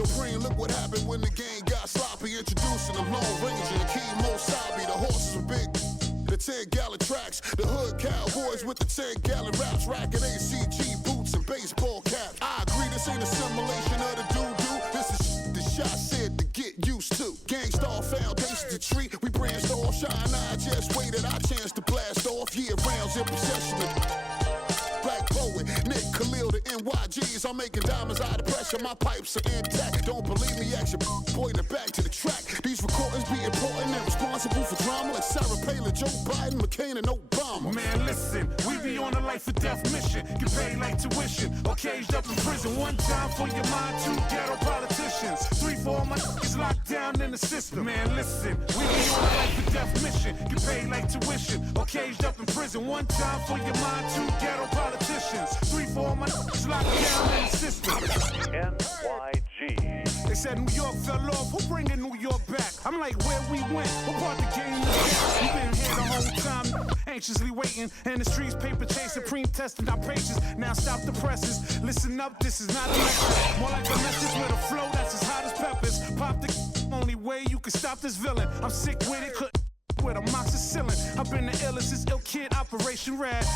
Yo, Preem, look what happened when the game got sloppy. Introducing the Lone Ranger and Kimo Sabi. The horses were big, the 10-gallon tracks. The hood cowboys with the 10-gallon raps. Racking ACG boots and baseball caps. I agree, this ain't a simulation of the doo-doo. This is the shot said to get used to. Gangstar foundation to treat. We branched off, shine. I just waited our chance to blast off. Year rounds in possession of Black Poet, Nick Khalil, the NYGs. I'm making diamonds out of pressure. My pipes are intact. Don't believe me? Action pointing back to the track. These recordings be important and responsible for drama like Sarah Palin, Joe Biden, McCain, and Obama. Man, listen, we be on a life or death mission. Get paid like tuition or caged up in prison. One time for your mind, two ghetto politicians. 3 for all my niggas locked down in the system. Man, listen, we be on a life or death mission. Get paid like tuition or caged up in prison. One time for your mind, two ghetto politicians. 3 for all my niggas locked down in the system. NYG. They said New York fell off, who bringing New York back? I'm like, where we went, what part the game is back? We been here the whole time, anxiously waiting. And the streets paper chasing, pre-testing our patience. Now stop the presses, listen up, this is not a lecture. More like a message with a flow that's as hot as peppers. Pop the only way you can stop this villain. I'm sick with it, couldn't with amoxicillin. I've been the illest since Ill Kid, Operation Rad.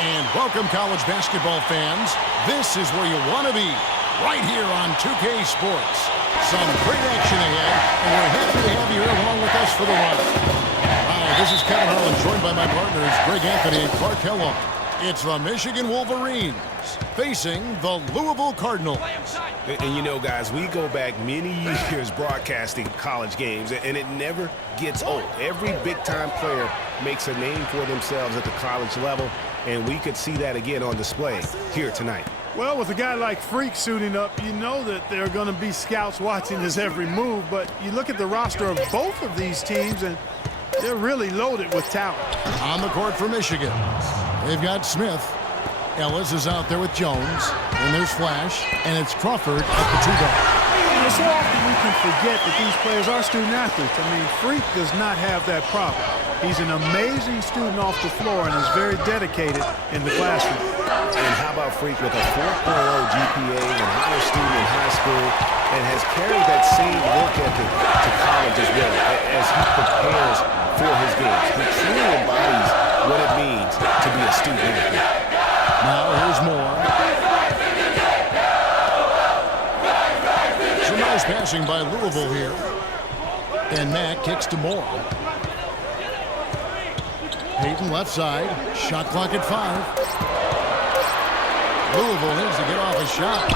And welcome, college basketball fans. This is where you want to be, right here on 2K Sports. Some great action ahead, and we're happy to have you here along with us for the run. Hi, this is Kevin Harlan, joined by my partners, Greg Anthony and Clark Kellogg. It's the Michigan Wolverines facing the Louisville Cardinals. And you know, guys, we go back many years broadcasting college games, and it never gets old. Every big-time player makes a name for themselves at the college level, and we could see that again on display here tonight. Well, with a guy like Freak suiting up, you know that there are going to be scouts watching his every move, but you look at the roster of both of these teams, and they're really loaded with talent. On the court for Michigan, they've got Smith. Ellis is out there with Jones, and there's Flash, and it's Crawford at the two-guard. So often we can forget that these players are student athletes. I mean, Freak does not have that problem. He's an amazing student off the floor and is very dedicated in the classroom. And how about Freak with a 4.0 GPA, an honor student in high school, and has carried that same work ethic to college as well as he prepares for his games. He truly embodies what it means to be a student athlete. Now here's Moore. Some nice passing by Louisville here. And Mack kicks to Moore. Peyton left side. Shot clock at 5. Louisville needs to get off a shot.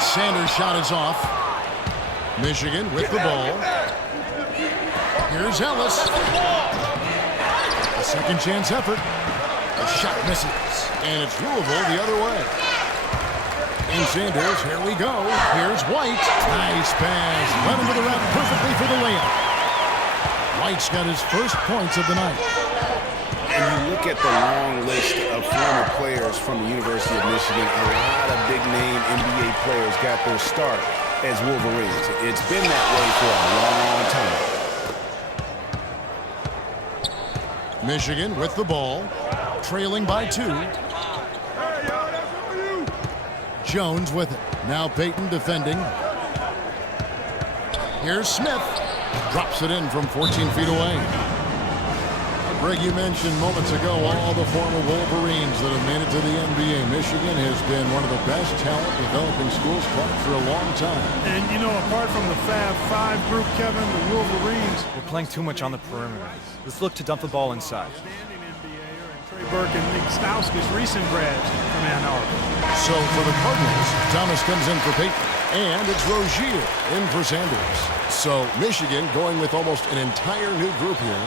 Sanders' shot is off. Michigan with the ball. Here's Ellis. A second chance effort. The shot misses. And it's Louisville the other way. And Sanders, here we go. Here's White. Nice pass. Led him to the rack perfectly for the layup. White's got his first points of the night. And you look at the long list of former players from the University of Michigan, a lot of big-name NBA players got their start as Wolverines. It's been that way for a long time. Michigan with the ball, trailing by 2. Jones with it. Now Peyton defending. Here's Smith. Drops it in from 14 feet away. Greg, you mentioned moments ago all the former Wolverines that have made it to the NBA. Michigan has been one of the best talent developing schools for a long time. And, you know, apart from the Fab Five group, Kevin, the Wolverines... We're playing too much on the perimeter. Let's look to dump the ball inside. Trey Burke and Nick Stauskas, recent grads from Ann Arbor. So for the Cardinals, Thomas comes in for Peyton. And it's Rozier in for Sanders. So Michigan going with almost an entire new group here.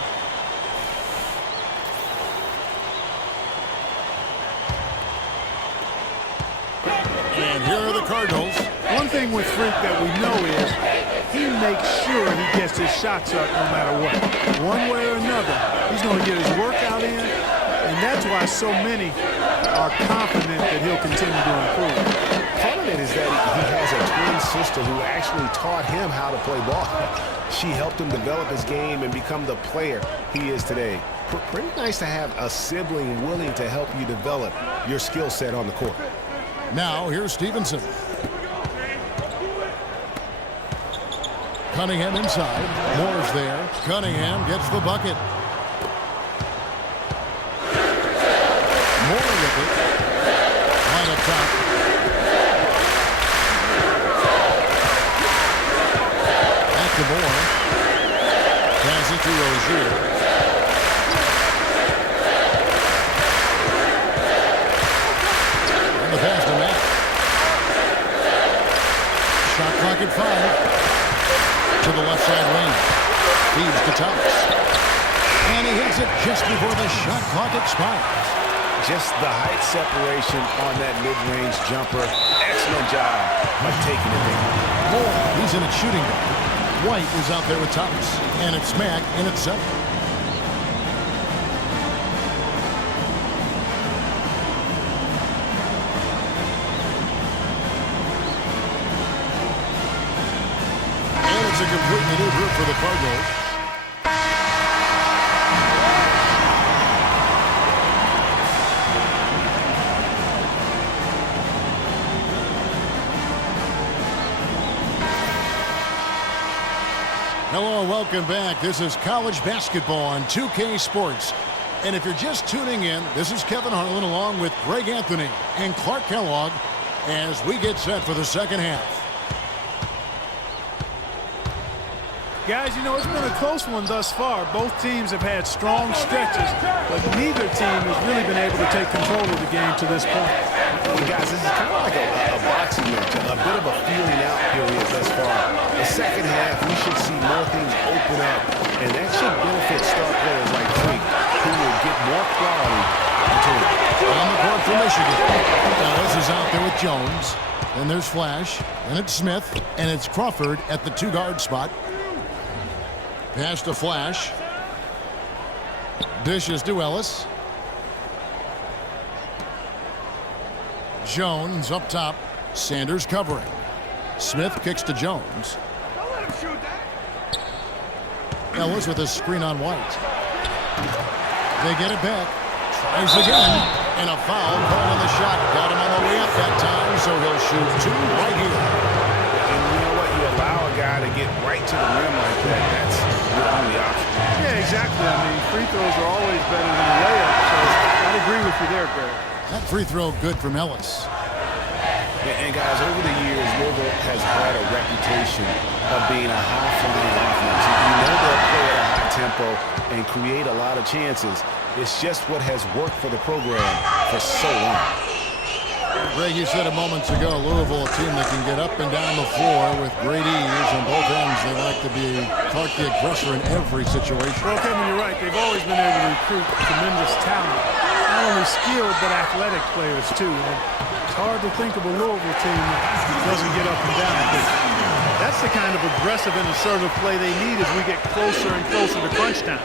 And here are the Cardinals. One thing with Freak that we know is he makes sure he gets his shots up no matter what. One way or another, he's going to get his workout in, and that's why so many are confident that he'll continue to improve. Part of it is that he has a twin sister who actually taught him how to play ball. She helped him develop his game and become the player he is today. Pretty nice to have a sibling willing to help you develop your skill set on the court. Now, here's Stevenson. Cunningham inside. Moore's there. Cunningham gets the bucket. Moore with it. Right up top. Back to Moore. Pass it to Rozier. The pass to Matt. Shot clock at 5. To the left side lane. Feeds to Thomas. And he hits it just before the shot clock expires. Just the height separation on that mid-range jumper. Excellent job by taking it there. Moore, he's in at shooting guard. White is out there with Thomas. And it's Mack in at 7. It's a completely new group for the Cardinals. Hello and welcome back. This is college basketball on 2K Sports. And if you're just tuning in, this is Kevin Harlan along with Greg Anthony and Clark Kellogg as we get set for the second half. Guys, you know, it's been a close one thus far. Both teams have had strong stretches, but neither team has really been able to take control of the game to this point. Well, guys, this is kind of like a boxing match, a bit of a feeling out period thus far. The second half, we should see more things open up, and that should benefit star players like Freak, who will get more quality opportunity. On the court for Michigan. Ellis is out there with Jones. Then there's Flash. Then it's Smith. And it's Crawford at the 2-guard spot. Pass to Flash. Dishes to Ellis. Jones up top. Sanders covering. Smith kicks to Jones. Ellis with a screen on White. They get it back. Tries again. And a foul called on the shot. Got him on the way up that time, so he'll shoot 2 right here. And you know what? You allow a guy to get right to the rim like that. That's your only option. Yeah, exactly. I mean, free throws are always better than a layup, so I'd agree with you there, Greg. That free throw good from Ellis. And guys, over the years, Louisville has had a reputation of being a high-flying offense. You know they'll play at a high tempo and create a lot of chances. It's just what has worked for the program for so long. Greg, you said a moment ago, Louisville, a team that can get up and down the floor with great ease on both ends. They like to be Clark the aggressor in every situation. Well, Kevin, you're right. They've always been able to recruit tremendous talent. Not only skilled, but athletic players, too. And it's hard to think of a Louisville team that doesn't get up and down. But that's the kind of aggressive and assertive play they need as we get closer and closer to crunch time.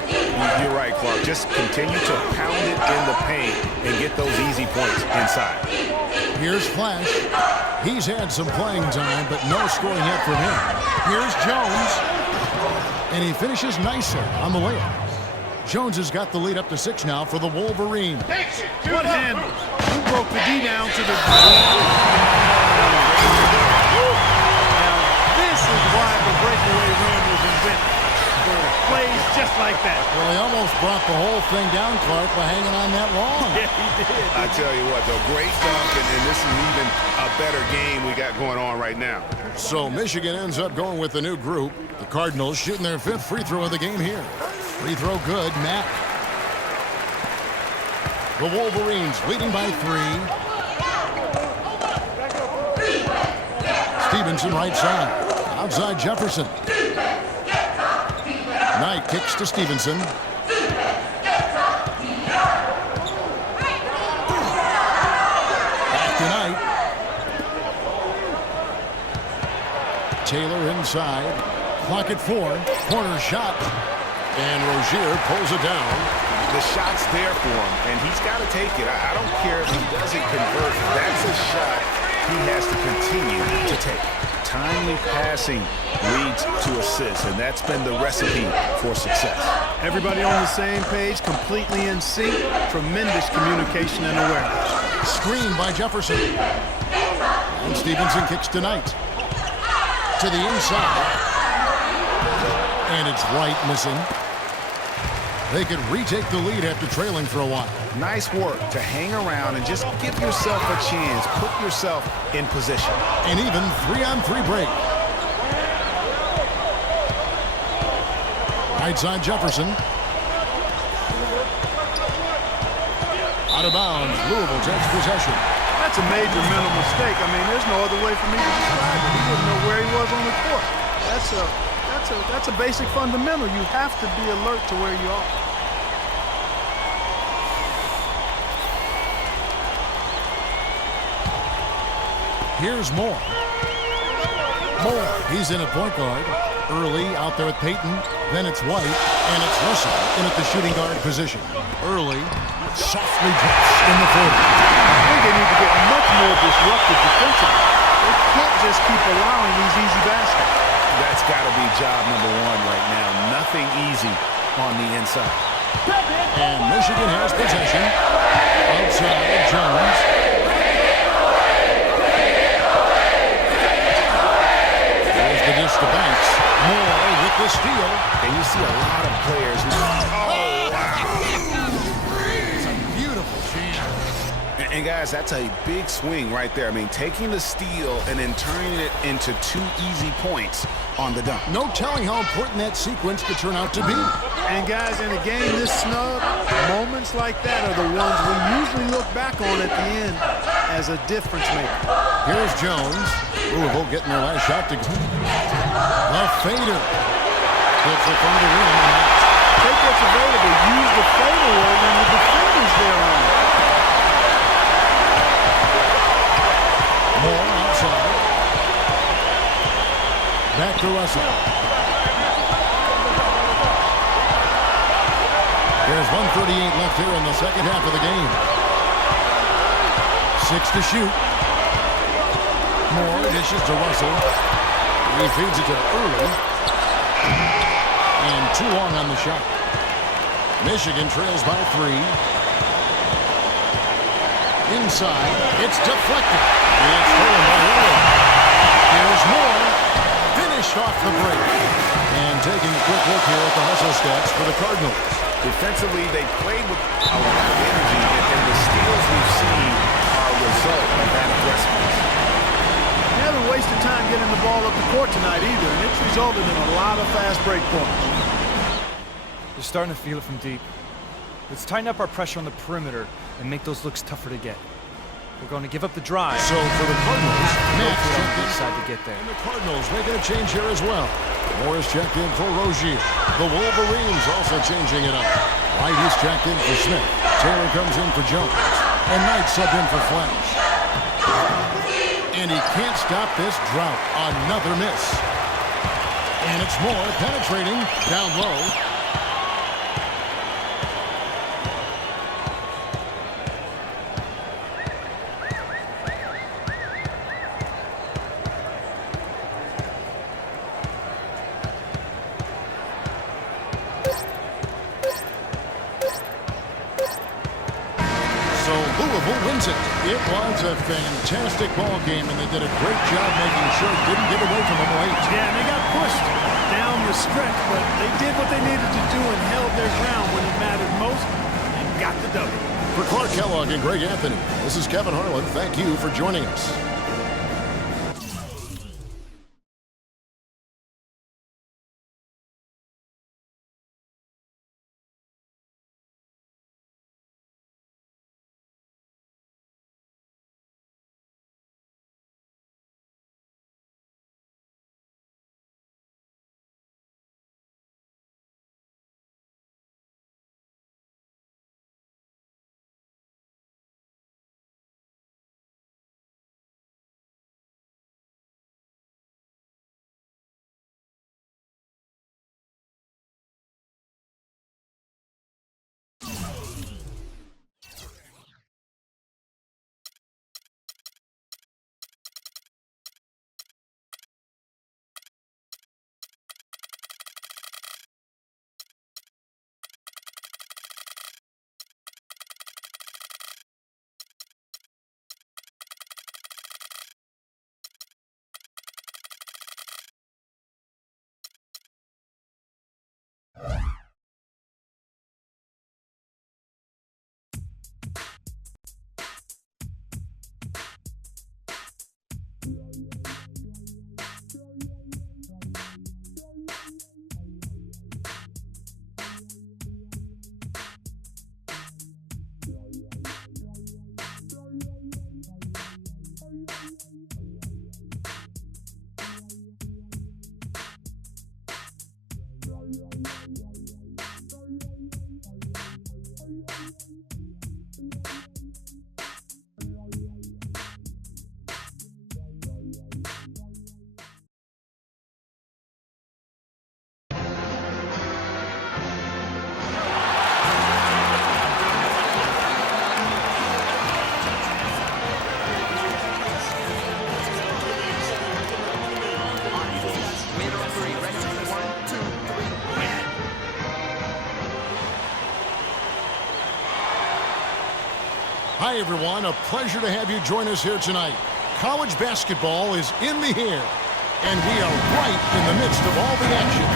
You're right, Clark. Just continue to pound it in the paint and get those easy points inside. Here's Flash. He's had some playing time, but no scoring yet from him. Here's Jones. And he finishes nicer on the layup. Jones has got the lead up to 6 now for the Wolverines. What handle? Who broke the D down to the... This is why the breakaway rim was invented. Plays just like that. Well, he almost brought the whole thing down, Clark, by hanging on that long. Yeah, he did. I tell you what, though, great dunk, and this is even a better game we got going on right now. So Michigan ends up going with the new group. The Cardinals shooting their 5th free throw of the game here. Free throw good, Mack. The Wolverines leading by 3. Stevenson right side. Outside Jefferson. Knight kicks to Stevenson. Back to Knight. Taylor inside. Clock at 4. Corner shot. And Rozier pulls it down. The shot's there for him, and he's got to take it. I don't care if he doesn't convert. That's a shot he has to continue to take. Timely passing leads to assists, and that's been the recipe for success. Everybody on the same page, completely in sync. Tremendous communication and awareness. Screen by Jefferson. And Stevenson kicks to Knight. To the inside. And it's White missing. They could retake the lead after trailing for a while. Nice work to hang around and just give yourself a chance. Put yourself in position. An even 3-on-3 break. Right side Jefferson. Out of bounds. Louisville takes possession. That's a major mental mistake. I mean, there's no other way for me to describe it. He didn't know where he was on the court. That's a basic fundamental. You have to be alert to where you are. Here's Moore. He's in at point guard. Early out there with Payton. Then it's White. And it's Russell in at the shooting guard position. Early softly drops in the 40. I think they need to get much more disruptive defensively. They can't just keep allowing these easy baskets. That's got to be job number 1 right now. Nothing easy on the inside. And Michigan has possession. Outside Jones. There's the dish to Banks. Moore with the steal. And you see a lot of players who... Oh, wow. And guys, that's a big swing right there. I mean, taking the steal and then turning it into 2 easy points on the dunk. No telling how important that sequence could turn out to be. And guys, in a game this snug, moments like that are the ones we usually look back on at the end as a difference maker. Here's Jones. Louisville getting their last shot to go. The fader. Hits it from the rim. Take what's available. Use the fadeaway when the defender's there on it. Moore outside. Back to Russell. There's 1:38 left here in the second half of the game. 6 to shoot. Moore dishes to Russell. He feeds it to Early. And too long on the shot. Michigan trails by 3. Inside. It's deflected. It's stolen by Early. Here's Moore. Finished off the break. And taking a quick look here at the hustle stats for the Cardinals. Defensively, they played with a lot of energy, and the steals we've seen are a result of that aggressiveness. They haven't wasted time getting the ball up the court tonight either, and it's resulted in a lot of fast break points. They're starting to feel it from deep. Let's tighten up our pressure on the perimeter and make those looks tougher to get. We're going to give up the drive. So for the Cardinals, Max checked in. Decide to get there. And the Cardinals making a change here as well. Morris checked in for Rozier. The Wolverines also changing it up. White is checked in for Smith. Taylor comes in for Jones. And Knight subbed in for Flash. And he can't stop this drought. Another miss. And it's Moore penetrating down low. Louisville wins it. It was a fantastic ball game, and they did a great job making sure it didn't get away from them late. Yeah, and they got pushed down the stretch, but they did what they needed to do and held their ground when it mattered most and got the W. For Clark Kellogg and Greg Anthony, this is Kevin Harlan. Thank you for joining us. Hi, everyone. A pleasure to have you join us here tonight. College basketball is in the air, and we are right in the midst of all the action.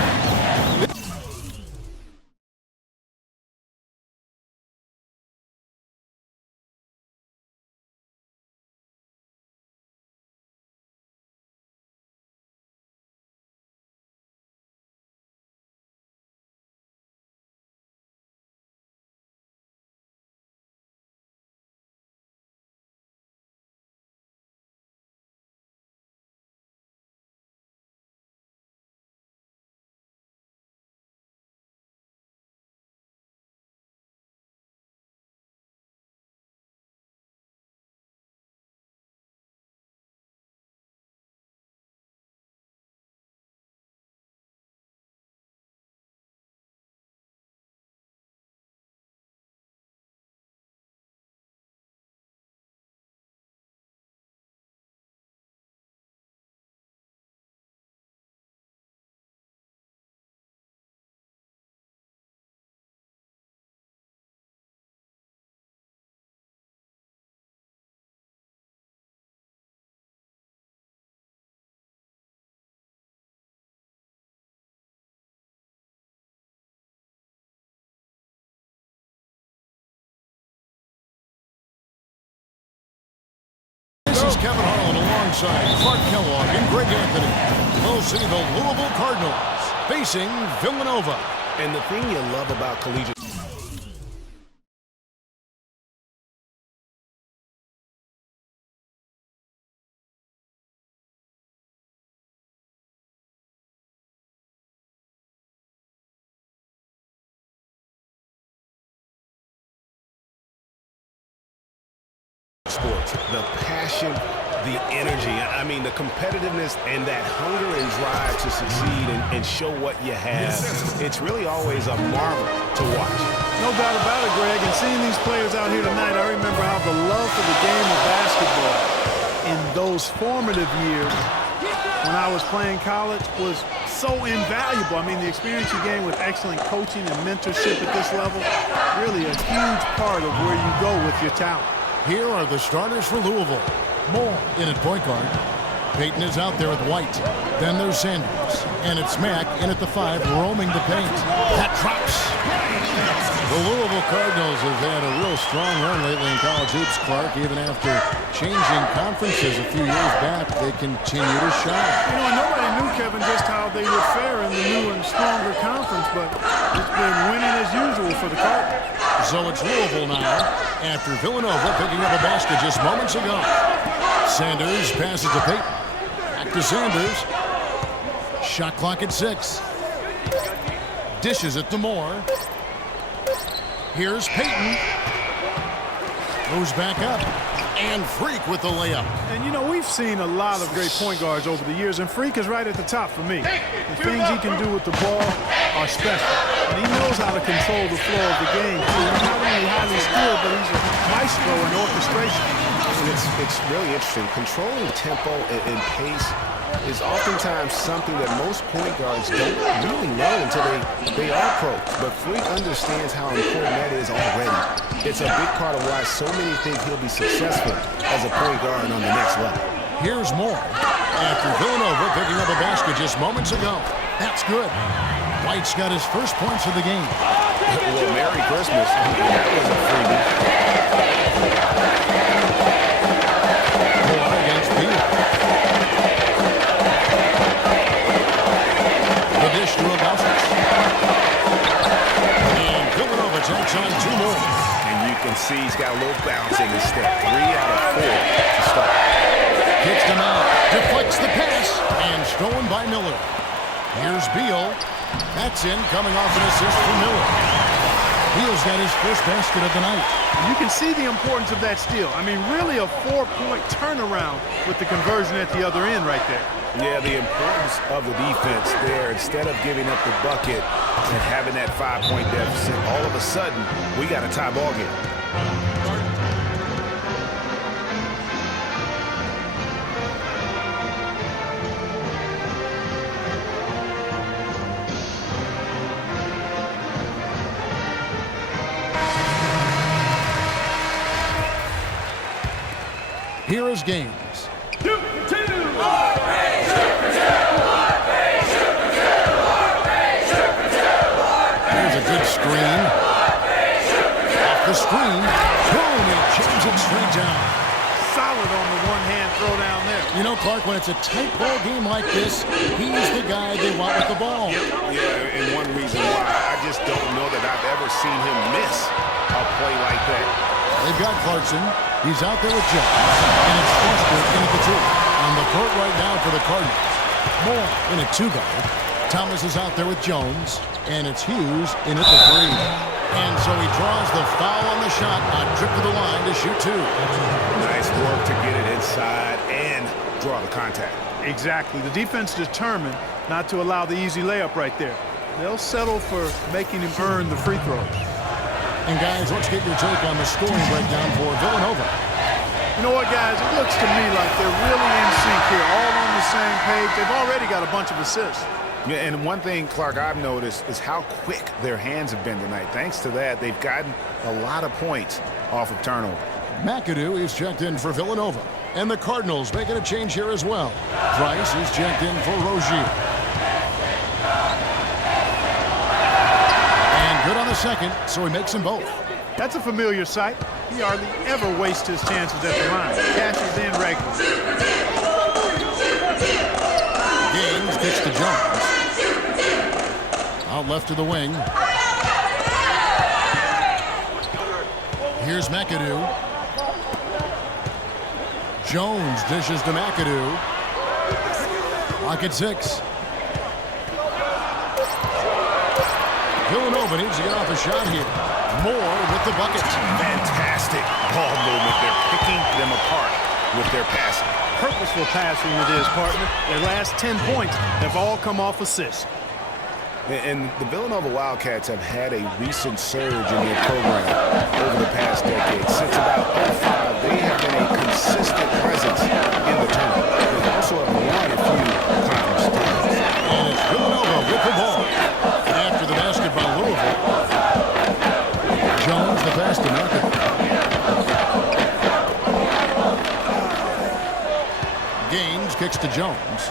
Kevin Harlan alongside Clark Kellogg and Greg Anthony. We'll see the Louisville Cardinals facing Villanova. And the thing you love about collegiate sports, the passion, the energy, I mean the competitiveness and that hunger and drive to succeed and show what you have. It's really always a marvel to watch. No doubt about it, Greg. And seeing these players out here tonight, I remember how the love for the game of basketball in those formative years when I was playing college was so invaluable. I mean, the experience you gain with excellent coaching and mentorship at this level, really a huge part of where you go with your talent. Here are the starters for Louisville. Moore in at point guard. Payton is out there with White. Then there's Sanders. And it's Mack in at the 5, roaming the paint. That drops. The Louisville Cardinals have had a real strong run lately in college hoops, Clark. Even after changing conferences a few years back, they continue to shine. You know, nobody knew, Kevin, just how they would fare in the new and stronger conference, but it's been winning as usual for the Cardinals. So it's Louisville now, after Villanova picking up a basket just moments ago. Sanders passes to Payton. Back to Sanders. Shot clock at 6. Dishes it to Moore. Here's Payton. Moves back up. And Freak with the layup. And, you know, we've seen a lot of great point guards over the years, and Freak is right at the top for me. The things he can do with the ball are special. And he knows how to control the flow of the game, too. He's not only highly skilled, but he's a maestro in orchestration. And it's really interesting. Controlling tempo and pace is oftentimes something that most point guards don't really learn until they are pro. But Freak understands how important that is already. It's a big part of why so many think he'll be successful as a point guard on the next level. Here's Moore. After Villanova picking up a basket just moments ago. That's good. White's got his first points of the game. Well, Merry Christmas. That was a freebie. Moore against Beal. The dish to Augustus. And Villanova takes on 2 more. And you can see he's got a little bounce in his step. 3 out of 4 to start. Kicks them out. Deflects the pass. And stolen by Miller. Here's Beal. That's in, coming off an assist from Miller. Beal's got his first basket of the night. You can see the importance of that steal. I mean, really a 4-point turnaround with the conversion at the other end right there. Yeah, the importance of the defense there. Instead of giving up the bucket and having that 5-point deficit, all of a sudden, we got a tie ball game. Here is Gaines. Shoot for 2! Here's a good screen. Off the screen. Boom, he jams it straight down. Solid on the one-hand throw down there. You know, Clark, when it's a tight ball game like this, he's the guy they want with the ball. Yeah, and one reason why I just don't know that I've ever seen him miss a play like that. They've got Clarkson. He's out there with Jones. And it's Foster in at the 2. On the court right now for the Cardinals. Moore in a 2-guard. Thomas is out there with Jones. And it's Hughes in at the 3. And so he draws the foul on the shot. A trip to the line to shoot 2. Nice work to get it inside and draw the contact. Exactly. The defense determined not to allow the easy layup right there. They'll settle for making him earn the free throw. And guys, let's get your take on the scoring breakdown for Villanova. You know what, guys? It looks to me like they're really in sync here, all on the same page. They've already got a bunch of assists. Yeah, and one thing, Clark, I've noticed is how quick their hands have been tonight. Thanks to that, they've gotten a lot of points off of turnover. McAdoo is checked in for Villanova. And the Cardinals making a change here as well. Price is checked in for Rozier. And good on the second, so he makes them both. That's a familiar sight. He hardly ever wastes his chances at the line. Cashes in regularly. Gaines kicks to Jones. Out left to the wing. Here's McAdoo. Jones dishes to McAdoo. Lock at 6. Villanova needs to get off a shot here. Moore with the bucket. Fantastic ball movement. They're picking them apart with their passing. Purposeful passing it is, partner. Their last 10 points have all come off assists. And the Villanova Wildcats have had a recent surge in their program over the past decade. Since about 2005, they have been a consistent presence in the tournament. They also have won a few conference titles. And it's Villanova with the ball. After the basket by Louisville. Jones the pass to McAdoo. Gaines kicks to Jones.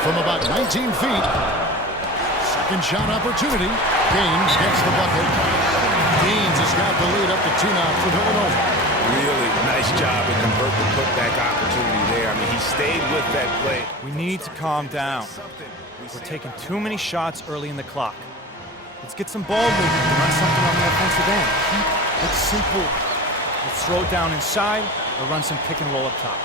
From about 19 feet. Second shot opportunity. Gaines gets the bucket. Gaines has got the lead up to 2 now for Villanova. Really nice job to convert the putback opportunity there. I mean, he stayed with that play. We need to calm down. We're taking too many shots early in the clock. Let's get some ball movement and run something on the offensive end. Keep it simple. Let's throw it down inside or run some pick and roll up top.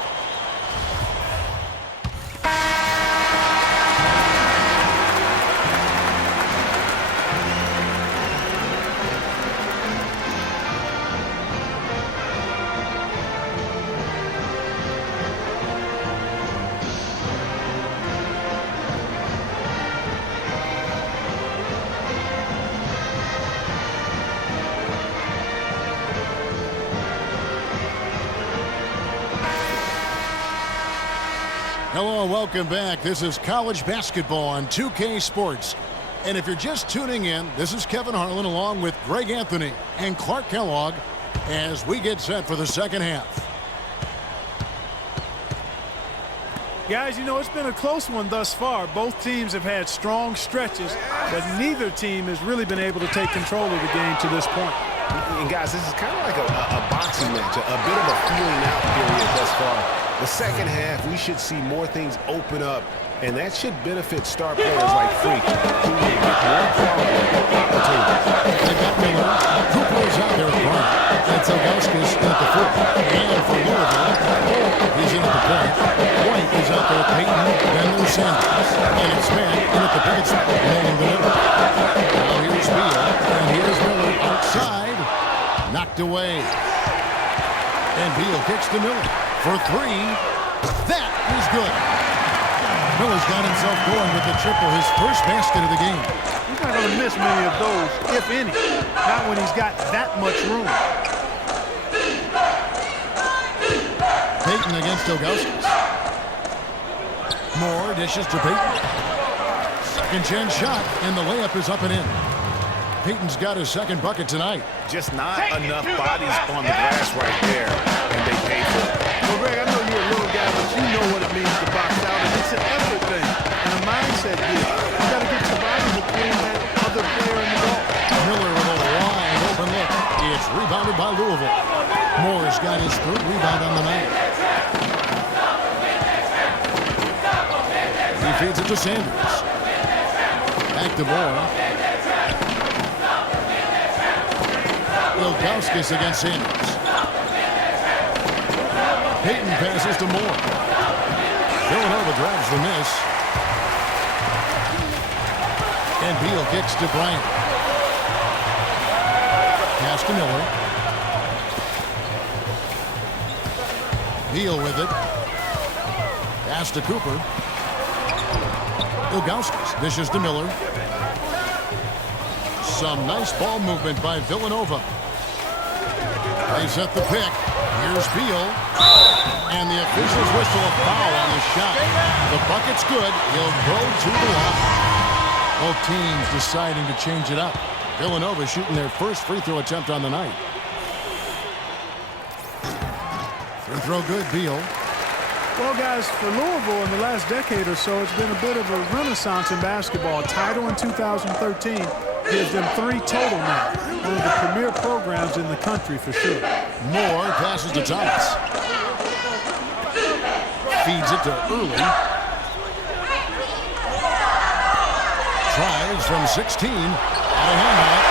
Hello and welcome back. This is college basketball on 2K Sports. And if you're just tuning in, this is Kevin Harlan along with Greg Anthony and Clark Kellogg as we get set for the second half. Guys, you know, it's been a close one thus far. Both teams have had strong stretches, but neither team has really been able to take control of the game to this point. And guys, this is kind of like a boxing match, a bit of a feeling out period thus far. The second half, we should see more things open up, and that should benefit star players like Freak, who will get more quality opportunities. They got Miller, who plays out there at front. That's Ilgauskas in at the foot. And for Louisville, he's in at the point. White is out there at Peyton, then there's Sanders. And it's Mann in at the picket spot, rolling the middle. Now here's Beal, and here's Miller outside. Knocked away. And Beal kicks to Miller for 3. That is good. Miller's got himself going with the triple, his first basket of the game. He's not going to miss many of those, if any. Not when he's got that much room. Peyton against Ilgauskas. Moore dishes to Peyton. Second chance shot, and the layup is up and in. Peyton's got his second bucket tonight. Just not enough bodies on the glass right there, and they pay for it. Well, Greg, I know you're a little guy, but you know what it means to box out, and it's an effort thing and a mindset deal. You got to get your body between that other player and the ball. Miller with a wide open look. It's rebounded by Louisville. Moore's got his 3rd rebound on the night. He feeds it to Sanders. Back to Moore. Ilgauskas against Sanders. Peyton passes to Moore. Villanova drives the miss. And Beal kicks to Bryant. Pass to Miller. Beal with it. Pass to Cooper. Ilgauskas dishes to Miller. Some nice ball movement by Villanova. They set the pick. Here's Beal. And the officials whistle a foul on the shot. The bucket's good. He'll go to the line. Both teams deciding to change it up. Villanova shooting their first free throw attempt on the night. Free throw good, Beal. Well, guys, for Louisville in the last decade or so, it's been a bit of a renaissance in basketball. A title in 2013 gives them 3 total now. one of the premier programs in the country for sure. Moore passes to Thomas. Feeds it to Early. Drives from 16. Out of hand.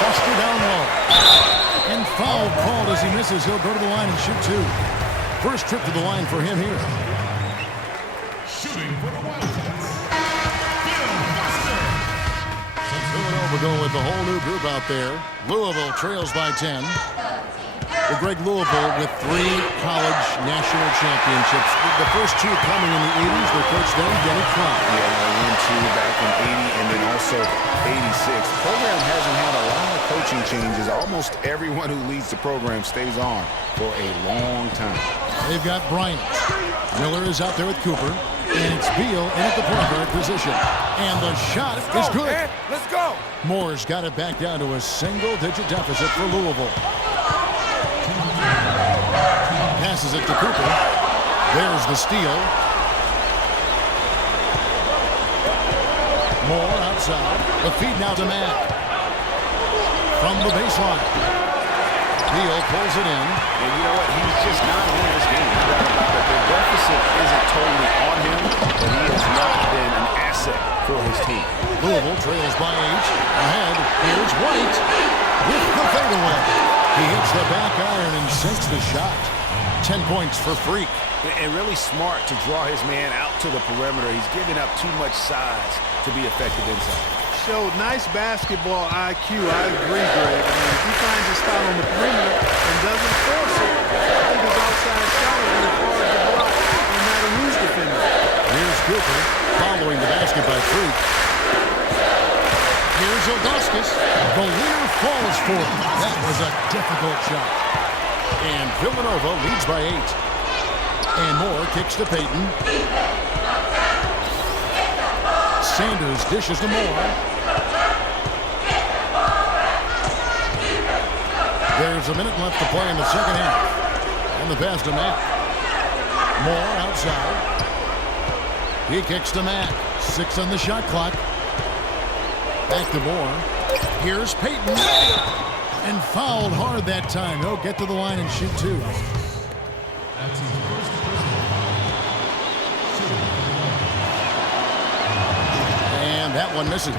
Foster down low. And foul called as he misses. He'll go to the line and shoot two. First trip to the line for him here. Shooting for the Wildcats. Villanova going with the whole new group out there. Louisville trails by 10. Well, Greg, Louisville with 3 college national championships. The first 2 coming in the 80s. Their coach then, Denny Crum. Yeah, they won 2 back in 80 and then also 86. The program hasn't had a lot of coaching changes. Almost everyone who leads the program stays on for a long time. They've got Bryant. Miller is out there with Cooper. And it's Beal in at the point guard position. And the shot is good. Man. Let's go. Moore's got it back down to a single-digit deficit for Louisville. Passes it to Cooper. There's the steal. Moore outside. The feed now to Matt. From the baseline. Beal pulls it in. And you know what? He's just not in this game. The deficit isn't totally on him, but he has not been an asset for his team. Louisville trails by 8. Ahead. Here's White with the fadeaway. He hits the back iron and sinks the shot. 10 points for Freak. And really smart to draw his man out to the perimeter. He's giving up too much size to be effective inside. Showed nice basketball IQ. I agree, Greg. I mean, if he finds his spot on the perimeter and doesn't force it, I think his outside shot will be hard to block no matter who's defending. Here's Cooper following the basket by Freak. Here's Augustus. The winner falls for it. That was a difficult shot. And Villanova leads by 8. And Moore kicks to Payton. Sanders dishes to Moore. There's a minute left to play in the second half. And the pass to Matt. Moore outside. He kicks to Matt. 6 on the shot clock. Back to Moore. Here's Payton. And fouled hard that time. He'll get to the line and shoot 2. And that one misses.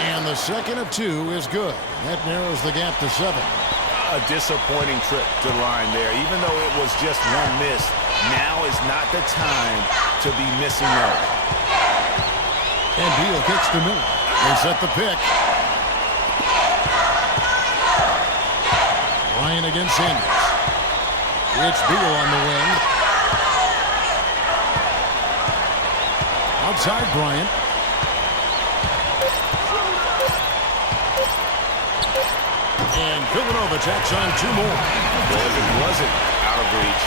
And the second of 2 is good. That narrows the gap to 7. A disappointing trip to the line there. Even though it was just one miss, now is not the time to be missing out. And Beal kicks to Miller. They set the pick. Ryan against Sanders. It's Beal on the wing. Outside Bryant. And Villanova tacks on 2 more. Well, if it wasn't out of reach,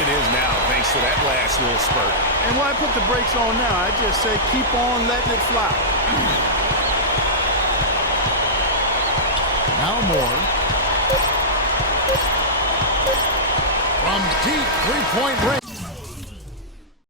it is now, thanks to that last little spurt. And why put the brakes on now? I just say keep on letting it fly. Now Moore. From deep 3-point range.